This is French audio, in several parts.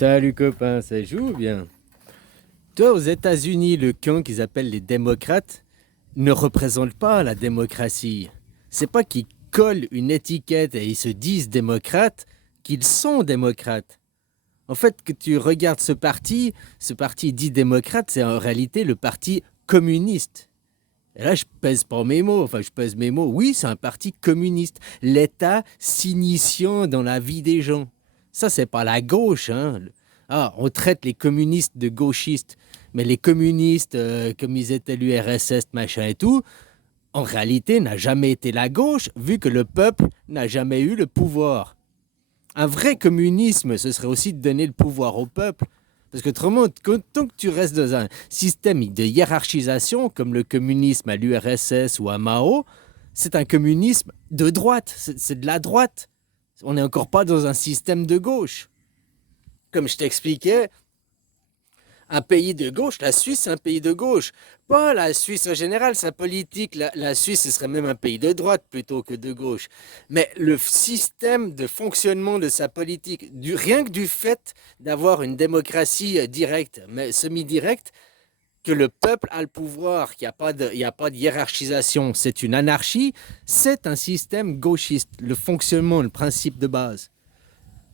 Salut copain, ça joue ou bien? Toi, aux États-Unis, le camp qu'ils appellent les démocrates ne représente pas la démocratie. C'est pas qu'ils collent une étiquette et ils se disent démocrates, qu'ils sont démocrates. En fait, que tu regardes ce parti dit démocrate, c'est en réalité le parti communiste. Et là, je pèse pas mes mots, enfin, je pèse mes mots. Oui, c'est un parti communiste. L'État s'initiant dans la vie des gens. Ça, c'est pas la gauche, hein. Ah, on traite les communistes de gauchistes, mais les communistes, comme ils étaient l'URSS, machin et tout, en réalité, n'a jamais été la gauche, vu que le peuple n'a jamais eu le pouvoir. Un vrai communisme, ce serait aussi de donner le pouvoir au peuple. Parce que autrement, tant que tu restes dans un système de hiérarchisation, comme le communisme à l'URSS ou à Mao, c'est un communisme de droite, c'est de la droite. On n'est encore pas dans un système de gauche. Comme je t'expliquais, un pays de gauche, la Suisse, c'est un pays de gauche. Pas la Suisse en général, sa politique, la Suisse, ce serait même un pays de droite plutôt que de gauche. Mais le système de fonctionnement de sa politique, rien que du fait d'avoir une démocratie directe, mais semi-directe, que le peuple a le pouvoir, qu'il n'y a pas de hiérarchisation, c'est une anarchie, c'est un système gauchiste, le fonctionnement, le principe de base.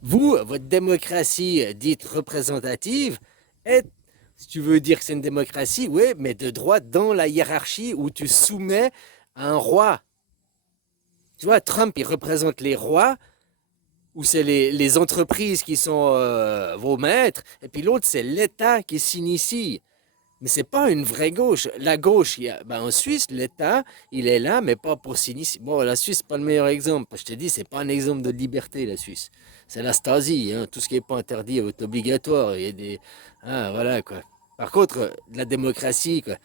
Vous, votre démocratie dite représentative est, si tu veux dire que c'est une démocratie, oui, mais de droite dans la hiérarchie où tu soumets à un roi. Tu vois, Trump, il représente les rois, où c'est les entreprises qui sont vos maîtres, et puis l'autre, c'est l'État qui s'initie. Mais c'est pas une vraie gauche. La gauche, en Suisse, l'État, il est là, mais pas pour s'initier. Bon, la Suisse, c'est pas le meilleur exemple. Je te dis, c'est pas un exemple de liberté, la Suisse. C'est la Stasi, hein. Tout ce qui n'est pas interdit est obligatoire. Il y a des... Ah, voilà, quoi. Par contre, la démocratie, quoi,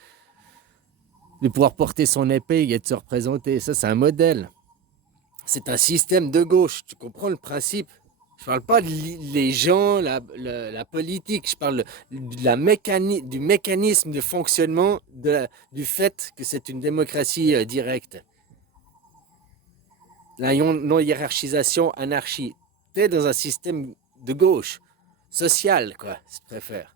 de pouvoir porter son épée et de se représenter, ça, c'est un modèle. C'est un système de gauche. Tu comprends le principe? Je parle pas des gens, la politique, je parle du mécanisme de fonctionnement du fait que c'est une démocratie directe. La non-hiérarchisation, anarchie. Tu es dans un système de gauche, social, quoi, si tu préfères.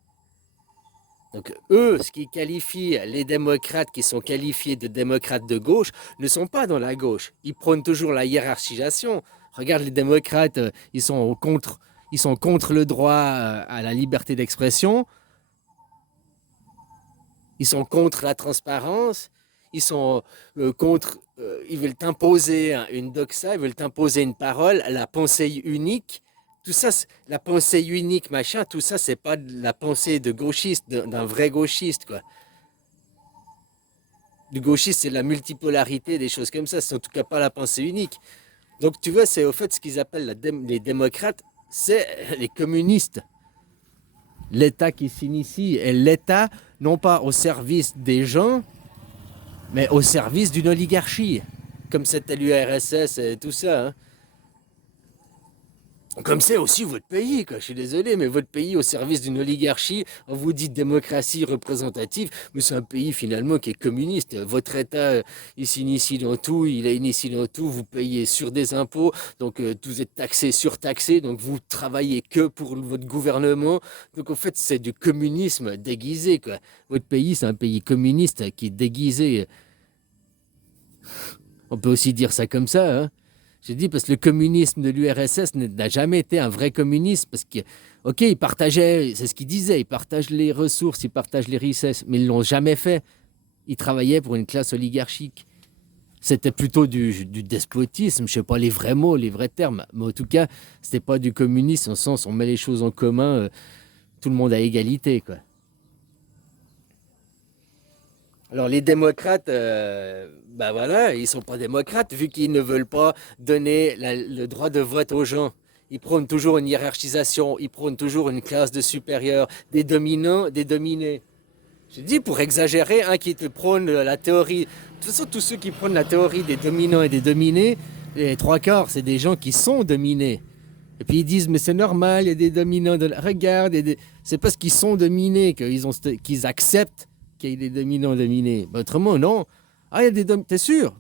Donc eux, ce qui qualifie les démocrates qui sont qualifiés de démocrates de gauche, ne sont pas dans la gauche. Ils prônent toujours la hiérarchisation. Regarde les démocrates, ils sont contre le droit à la liberté d'expression, ils sont contre la transparence, ils sont contre, ils veulent t'imposer une doxa, ils veulent t'imposer une parole, la pensée unique. Tout ça, la pensée unique, machin, tout ça, c'est pas de la pensée de gauchiste, d'un vrai gauchiste, quoi. Le gauchiste, c'est la multipolarité, des choses comme ça, c'est en tout cas pas la pensée unique. Donc, tu vois, c'est au fait ce qu'ils appellent les démocrates, c'est les communistes. L'État qui s'initie, et l'État, non pas au service des gens, mais au service d'une oligarchie, comme c'était l'URSS et tout ça, hein. Comme c'est aussi votre pays, quoi. Je suis désolé, mais votre pays au service d'une oligarchie, on vous dit démocratie représentative, mais c'est un pays finalement qui est communiste. Votre État, il s'initie dans tout, il est initié dans tout, vous payez sur des impôts, donc vous êtes taxé, surtaxé, donc vous travaillez que pour votre gouvernement. Donc en fait, c'est du communisme déguisé, quoi. Votre pays, c'est un pays communiste qui est déguisé. On peut aussi dire ça comme ça, hein. J'ai dit parce que le communisme de l'URSS n'a jamais été un vrai communisme parce que, ok, ils partageaient, c'est ce qu'ils disaient, ils partagent les ressources, ils partagent les richesses, mais ils l'ont jamais fait. Ils travaillaient pour une classe oligarchique. C'était plutôt du despotisme, je sais pas les vrais mots, les vrais termes, mais en tout cas, c'était pas du communisme, en sens on met les choses en commun, tout le monde à égalité, quoi. Alors les démocrates, ben voilà, ils sont pas démocrates vu qu'ils ne veulent pas donner le droit de vote aux gens. Ils prônent toujours une hiérarchisation, ils prônent toujours une classe de supérieurs, des dominants, des dominés. Je dis pour exagérer, un qui te prône la théorie. De toute façon, tous ceux qui prônent la théorie des dominants et des dominés, les trois quarts, c'est des gens qui sont dominés. Et puis ils disent, mais c'est normal, il y a des dominants. Regarde, c'est parce qu'ils sont dominés qu'ils acceptent qu'il y ait des dominants dominés. Ben, autrement, non. Ah, il y a des dominants. T'es sûr?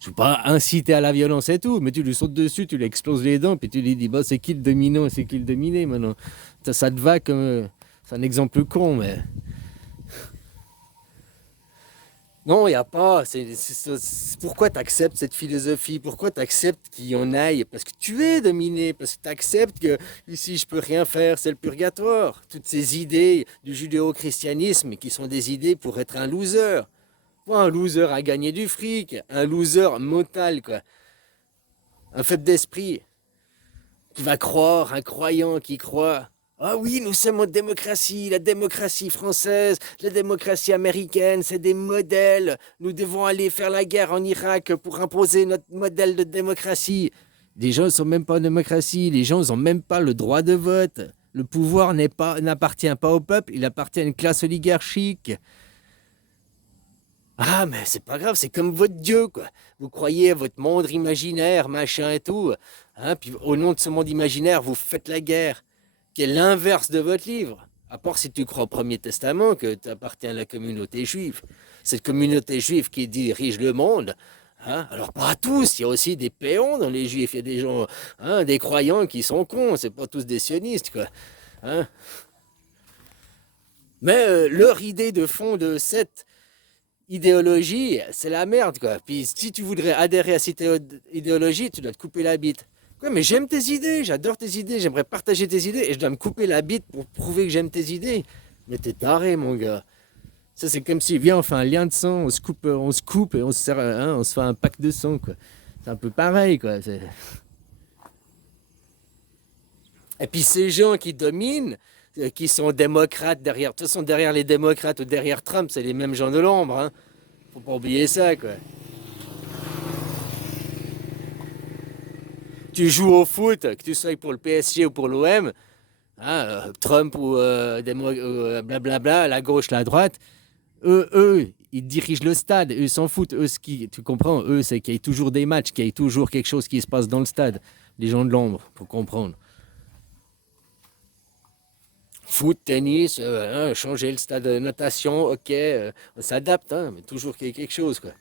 Je ne veux pas inciter à la violence et tout, mais tu lui sautes dessus, tu lui exploses les dents, puis tu lui dis, bah, c'est qui le dominant, c'est qui le dominé maintenant. Ça te va comme... c'est un exemple con, mais... Non, il n'y a pas. Pourquoi tu acceptes cette philosophie? Pourquoi tu acceptes qu'il y en aille? Parce que tu es dominé, parce que tu acceptes que ici je peux rien faire, c'est le purgatoire. Toutes ces idées du judéo-christianisme qui sont des idées pour être un loser. Pas un loser à gagner du fric, un loser mental, quoi. Un faible d'esprit qui va croire, un croyant qui croit. Ah oui, nous sommes en démocratie, la démocratie française, la démocratie américaine, c'est des modèles. Nous devons aller faire la guerre en Irak pour imposer notre modèle de démocratie. Les gens ne sont même pas en démocratie, les gens n'ont même pas le droit de vote. Le pouvoir n'appartient pas au peuple, il appartient à une classe oligarchique. Ah, mais c'est pas grave, c'est comme votre Dieu, quoi. Vous croyez à votre monde imaginaire, machin et tout. Hein, puis au nom de ce monde imaginaire, vous faites la guerre, qui est l'inverse de votre livre. À part si tu crois au Premier Testament, que tu appartiens à la communauté juive. Cette communauté juive qui dirige le monde. Hein, alors pas tous, il y a aussi des péons dans les juifs. Il y a des gens, hein, des croyants qui sont cons, c'est pas tous des sionistes, quoi. Hein. Mais leur idée de fond de cette idéologie, c'est la merde, quoi. Puis si tu voudrais adhérer à cette idéologie, tu dois te couper la bite. Quoi, mais j'aime tes idées, j'adore tes idées, j'aimerais partager tes idées et je dois me couper la bite pour prouver que j'aime tes idées. Mais t'es taré, mon gars. Ça, c'est comme si, viens, on fait un lien de sang, on se coupe et on se, sert, hein, on se fait un pack de sang, quoi. C'est un peu pareil, quoi. Et puis ces gens qui dominent, qui sont démocrates derrière, de toute façon, derrière les démocrates ou derrière Trump, c'est les mêmes gens de l'ombre, hein. Faut pas oublier ça, quoi. Tu joues au foot, que tu sois pour le PSG ou pour l'OM, hein, Trump ou blablabla, la gauche, la droite, ils dirigent le stade, eux s'en foutent, tu comprends, eux, c'est qu'il y ait toujours des matchs, qu'il y ait toujours quelque chose qui se passe dans le stade. Les gens de l'ombre, pour comprendre. Foot, tennis, hein, changer le stade de natation, ok, on s'adapte, hein, mais toujours qu'il y ait quelque chose, quoi.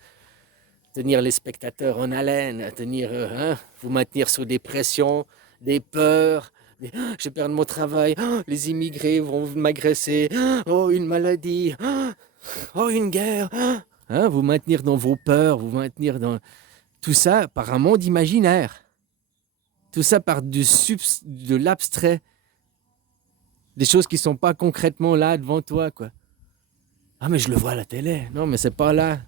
Tenir les spectateurs en haleine, hein, vous maintenir sous des pressions, des peurs. Je vais perdre mon travail, les immigrés vont m'agresser, oh une maladie, oh une guerre. Hein, vous maintenir dans vos peurs, vous maintenir dans tout ça par un monde imaginaire. Tout ça par de l'abstrait. Des choses qui ne sont pas concrètement là devant toi, quoi. Ah mais je le vois à la télé. Non mais c'est pas là.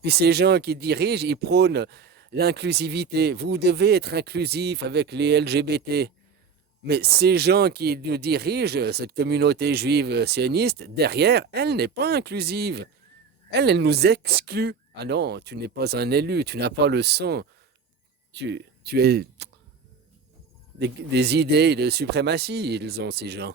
Puis ces gens qui dirigent, ils prônent l'inclusivité. Vous devez être inclusif avec les LGBT. Mais ces gens qui nous dirigent, cette communauté juive sioniste, derrière, elle n'est pas inclusive. Elle nous exclut. Ah non, tu n'es pas un élu, tu n'as pas le sang. Tu es des idées de suprématie, ils ont ces gens.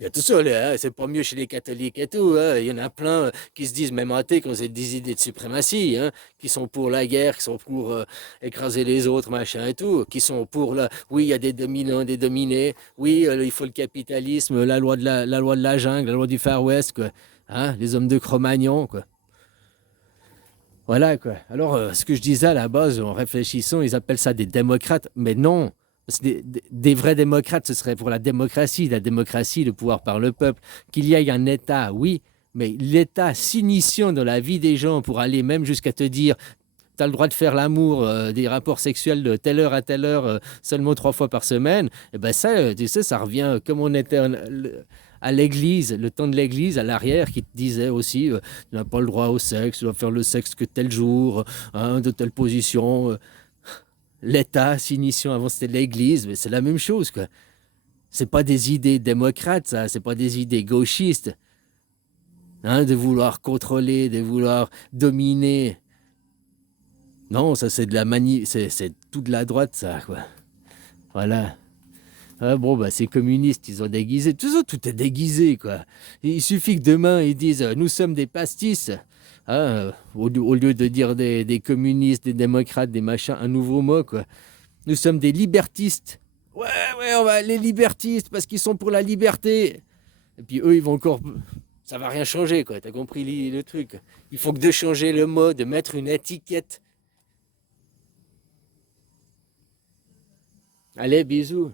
Il y a tout ça, là, hein, c'est pas mieux chez les catholiques et tout. Hein. Il y en a plein qui se disent, même athées, qui ont des idées de suprématie, hein, qui sont pour la guerre, qui sont pour écraser les autres, machin et tout, qui sont pour la... Oui, il y a des dominants, des dominés. Oui, il faut le capitalisme, la loi de la jungle, la loi du Far West, quoi. Hein, les hommes de Cro-Magnon, quoi. Voilà, quoi. Alors, ce que je disais à la base, en réfléchissant, ils appellent ça des démocrates, mais non. Parce que des vrais démocrates, ce serait pour la démocratie, le pouvoir par le peuple. Qu'il y ait un État, oui, mais l'État s'initiant dans la vie des gens pour aller même jusqu'à te dire tu as le droit de faire l'amour, des rapports sexuels de telle heure à telle heure, seulement 3 fois par semaine, et ben ça, tu sais, ça revient comme on était à l'église, le temps de l'église, à l'arrière, qui te disait aussi tu n'as pas le droit au sexe, tu dois faire le sexe que tel jour, hein, de telle position. L'État s'initiant, avant c'était l'église, mais c'est la même chose, quoi. C'est pas des idées démocrates, ça, c'est pas des idées gauchistes, hein, de vouloir contrôler, de vouloir dominer. Non, ça c'est de la c'est tout de la droite, ça, quoi. Voilà. Ah, bon, bah, ces communistes, ils ont déguisé. Tout ça, tout est déguisé, quoi. Il suffit que demain, ils disent nous sommes des pastis. Hein, au lieu de dire des communistes, des démocrates, des machins, un nouveau mot, quoi. Nous sommes des libertistes. Ouais, on va les libertistes parce qu'ils sont pour la liberté. Et puis eux, ils vont encore Ça va rien changer, quoi. T'as compris le truc. Il faut que de changer le mot, de mettre une étiquette. Allez, bisous.